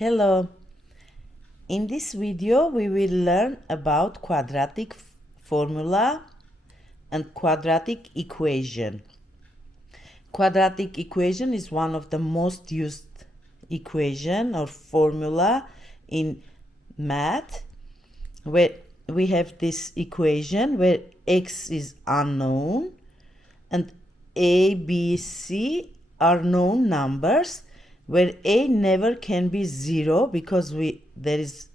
Hello. In this video we will learn about quadratic formula and quadratic equation. Quadratic equation is one of the most used equation or formula in math, where we have this equation where x is unknown and a, b, c are known numbers, where a never can be 0 because there is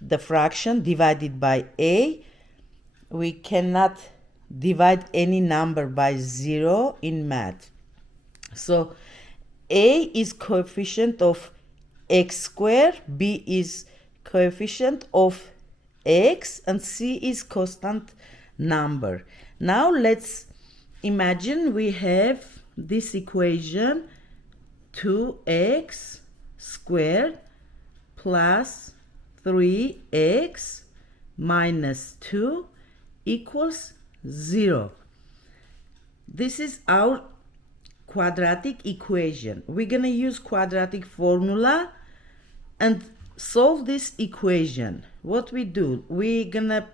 the fraction divided by a. We cannot divide any number by 0 in math. So a is coefficient of x squared, b is coefficient of x, and c is constant number. Now let's imagine we have this equation 2x squared plus 3x minus 2 equals 0. This is our quadratic equation. We're going to use quadratic formula and solve this equation. What we do, we're going to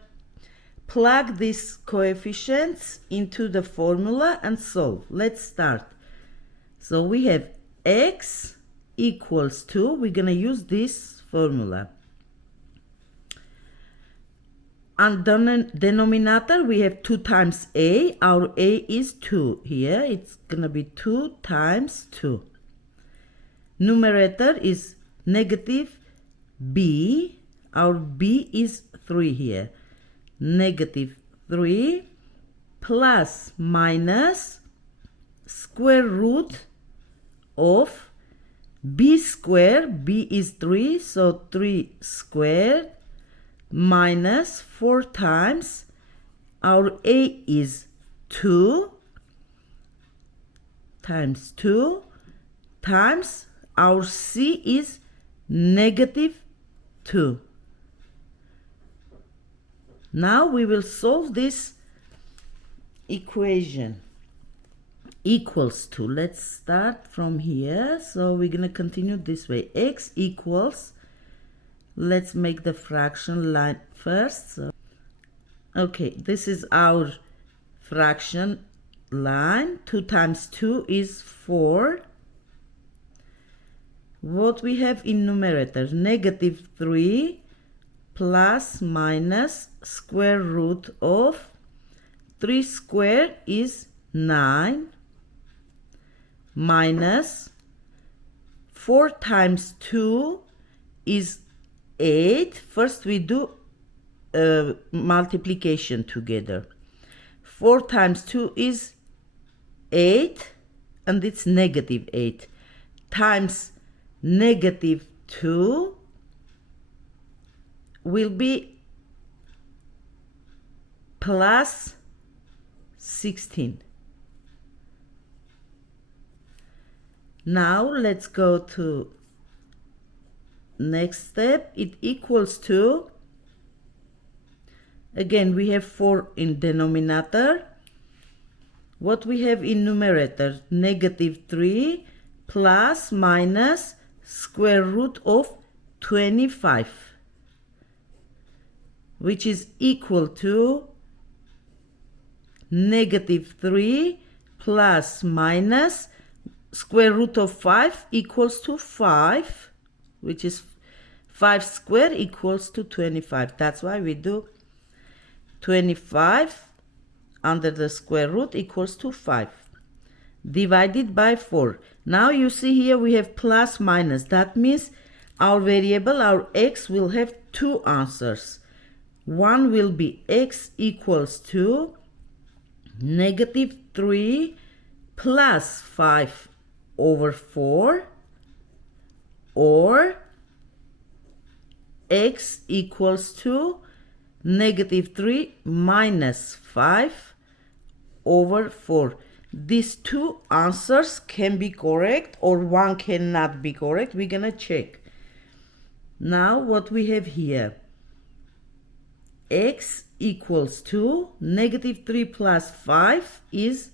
plug these coefficients into the formula and solve. Let's start. So we have x equals 2. We're going to use this formula. On the denominator, we have 2 times a. Our a is 2. Here, it's going to be 2 times 2. Numerator is negative b. Our b is 3 here. Negative 3 plus minus square root of b squared. B is 3, so 3 squared minus 4 times our a is 2 times 2 times our c is negative 2. Now we will solve this equation. Equals to, let's start from here. So we're going to continue this way. X equals, let's make the fraction line first. So, okay, this is our fraction line. 2 times 2 is 4. What we have in numerator, negative 3 plus minus square root of 3 squared is 9 minus 4 times 2 is 8. First we do multiplication together. 4 times 2 is 8 and it's negative 8 times negative 2 will be plus 16. Now let's go to next step. It equals to, again we have 4 in denominator. What we have in numerator, negative 3 plus minus square root of 25, which is equal to negative 3 plus minus square root of 5 equals to 5, which is 5 squared equals to 25. That's why we do 25 under the square root equals to 5 divided by 4. Now you see here we have plus minus. That means our variable, our x, will have 2 answers. One will be x equals to negative 3 plus 5 over 4, or x equals to negative 3 minus 5 over 4. These 2 answers can be correct or one cannot be correct. We're gonna check. Now what we have here, x equals to negative 3 plus 5 is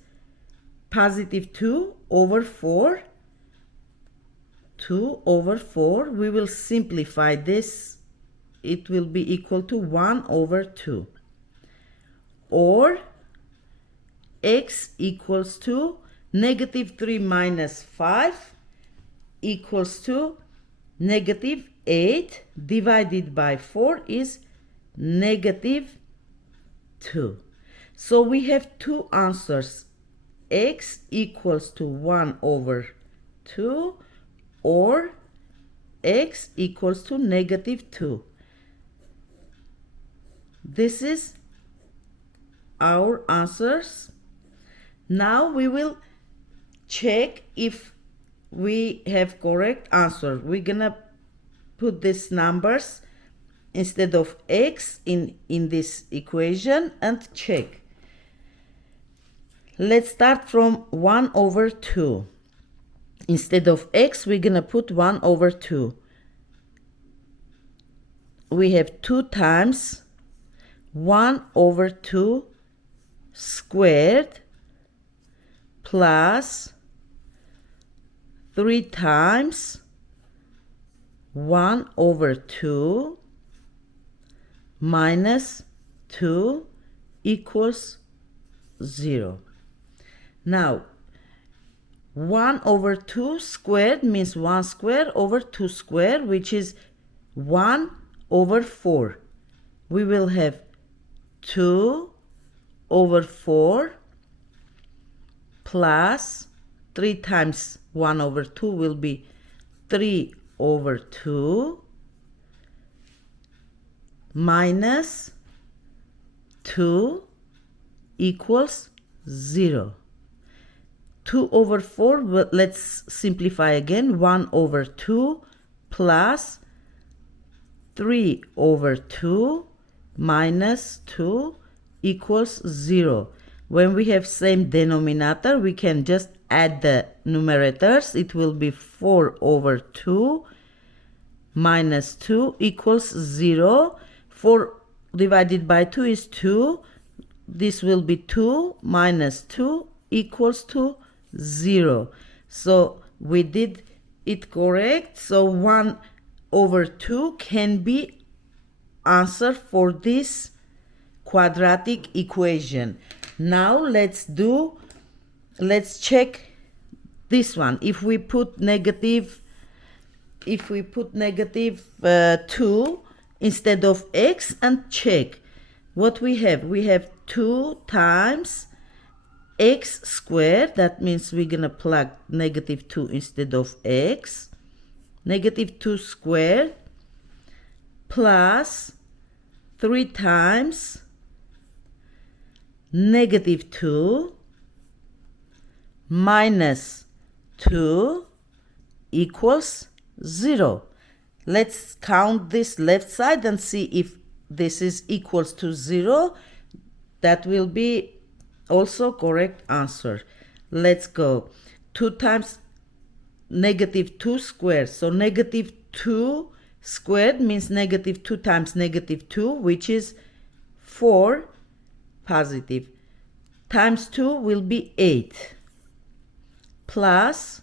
positive 2 over 4. 2 over 4. We will simplify this. It will be equal to 1 over 2. Or x equals to negative 3 minus 5 equals to negative 8 divided by 4 is negative 2. So we have two answers. X equals to 1 over 2 or x equals to negative 2. This is our answers. Now we will check if we have correct answer. We're gonna put these numbers instead of x in this equation and check. Let's start from 1 over 2. Instead of x, we're gonna put 1 over 2. We have 2 times 1 over 2 squared plus 3 times 1 over 2 minus 2 equals 0. Now, 1 over 2 squared means 1 square over 2 square, which is 1 over 4. We will have 2 over 4 plus 3 times 1 over 2 will be 3 over 2 minus 2 equals 0. 2 over 4, well, let's simplify again. 1 over 2 plus 3 over 2 minus 2 equals 0. When we have same denominator, we can just add the numerators. It will be 4 over 2 minus 2 equals 0. 4 divided by 2 is 2. This will be 2 minus 2 equals to 0. So we did it correct. So 1 over 2 can be answer for this quadratic equation. Now let's check this one. If we put negative 2 instead of x and check what we have. We have 2 times x squared. That means we're gonna plug negative 2 instead of x. Negative 2 squared plus 3 times negative 2 minus 2 equals 0. Let's count this left side and see if this is equals to 0. That will be also correct answer. Let's go. 2 times negative 2 squared. So negative 2 squared means negative 2 times negative 2, which is 4 positive. Times 2 will be 8. Plus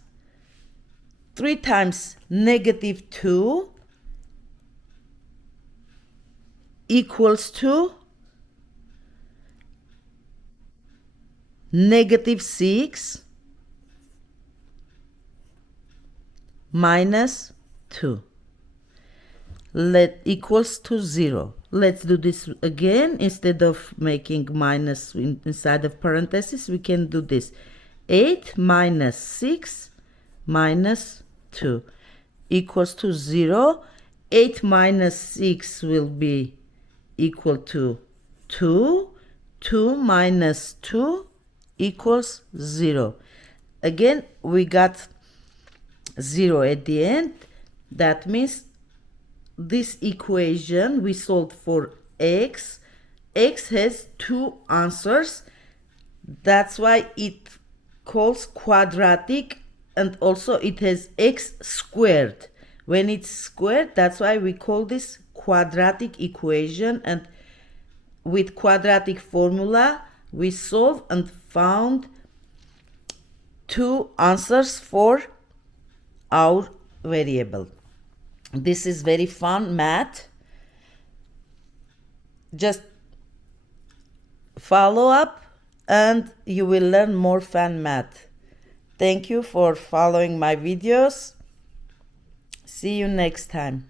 3 times negative 2 equals to negative 6 minus 2. Let equals to 0. Let's do this again. Instead of making minus inside of parentheses, we can do this. 8 minus 6 minus 2 equals to 0. 8 minus 6 will be equal to 2. 2 minus 2 equals 0. Again, we got 0 at the end. That means this equation we solved for x. X has two answers. That's why it calls quadratic, and also it has x squared. When it's squared, that's why we call this quadratic equation. And with quadratic formula, we solved and found two answers for our variable. This is very fun math. Just follow up and you will learn more fun math. Thank you for following my videos. See you next time.